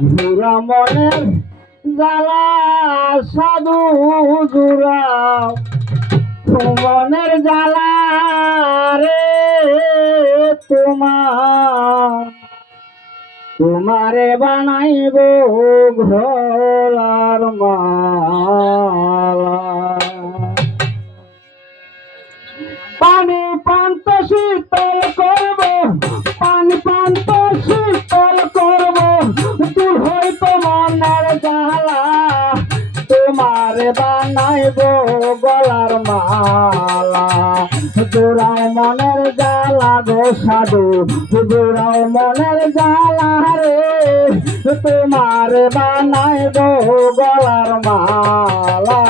জুরা মনের জ্বালা সাধু জুরা মনের জ্বালা রে তোমার। তোমারে বানাইব ঘোলার মালা। তোমার বানাইব গলার মালা। জোড়ায় মনের জালা গো সাধু জোড়ায় মনের জ্বালা রে। তোমার বানাইব গলার মালা।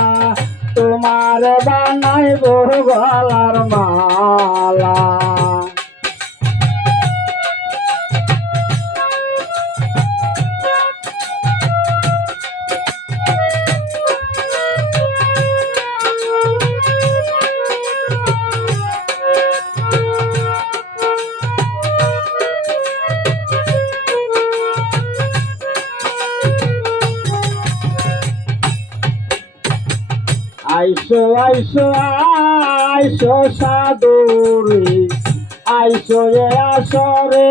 তোমার বানাইব গলার মালা। আইসো আইসো আইসো সাদুরি, আইসো এ আসরে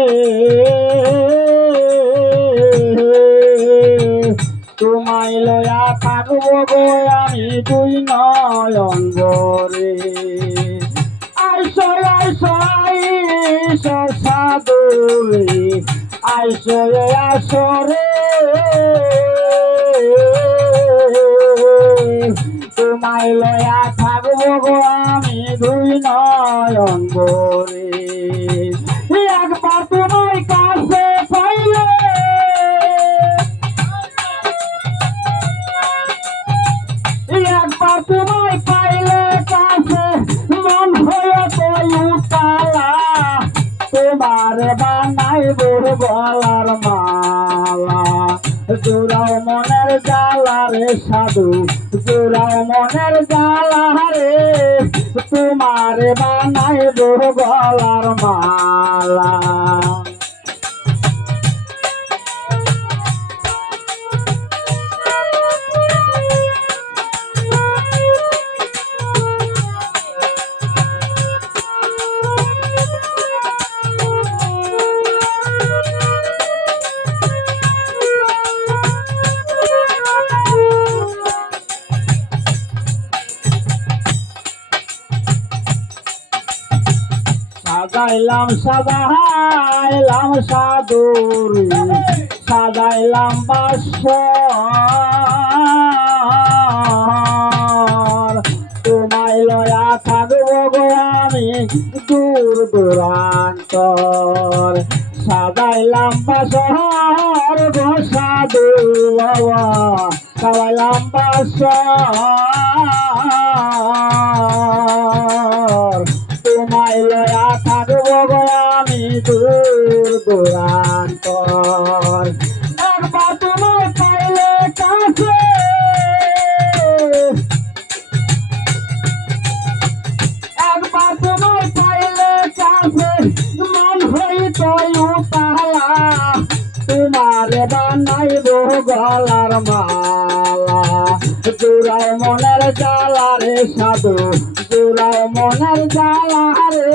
তোমায় লয়া থাকব গো আমি দুই নয়ন বরে আইসো আইসো আইসো সাদুরি, আইসো এ আসরে লয়া থাকব আমি দুই নয়ন বরে একবার তোমায় কাছে পাইলে। একবার পাইলে কাছে মন হয়ে উতালা তোমার বানাইব গলার মালা জোড়াও মনের জ্বালা রে সাধু জোড়াও মনের জ্বালা রে তোমার বানাইব গলার মালা। সাজাইলাম সাজাইলাম সাদুর। সাজাইলাম বাস তোমায় লয়া থাকব গো আমি দূর দূরান্তর সাজাইলাম বাসর গো সাধু বাবা। সাজাইলাম বাসর। লয়া থাকব আমি দূর দূরান্তর একবার তোমায় পাইলে কাছে। একবার তোমায় পাইলে কাছে। মন হইত উতালা, তোমার বানাইব গলার মালা। জোড়ায় মনের জ্বালা রে সাধু, জোড়ায় মনের জ্বালা রে।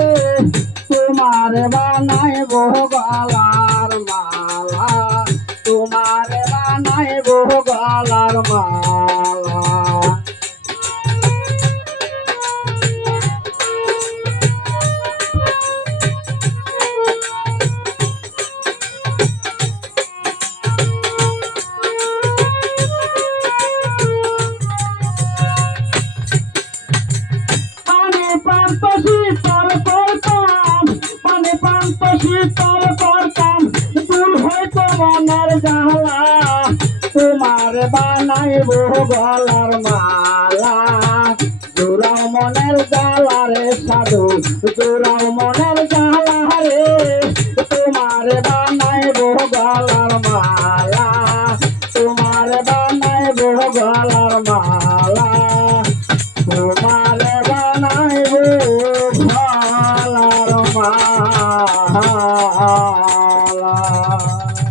তোমার বানাই গলার মালা, তোমার বানাই গলার মালা। শীতল করতাম, পানি পান্ত শীতল মালা। জোড়াও মনের জ্বালা রে সাধু, জোড়াও মনের জ্বালা রে, তোমার বানাইব গলার মালা। তোমার বানাইব গলার মালা, তোমার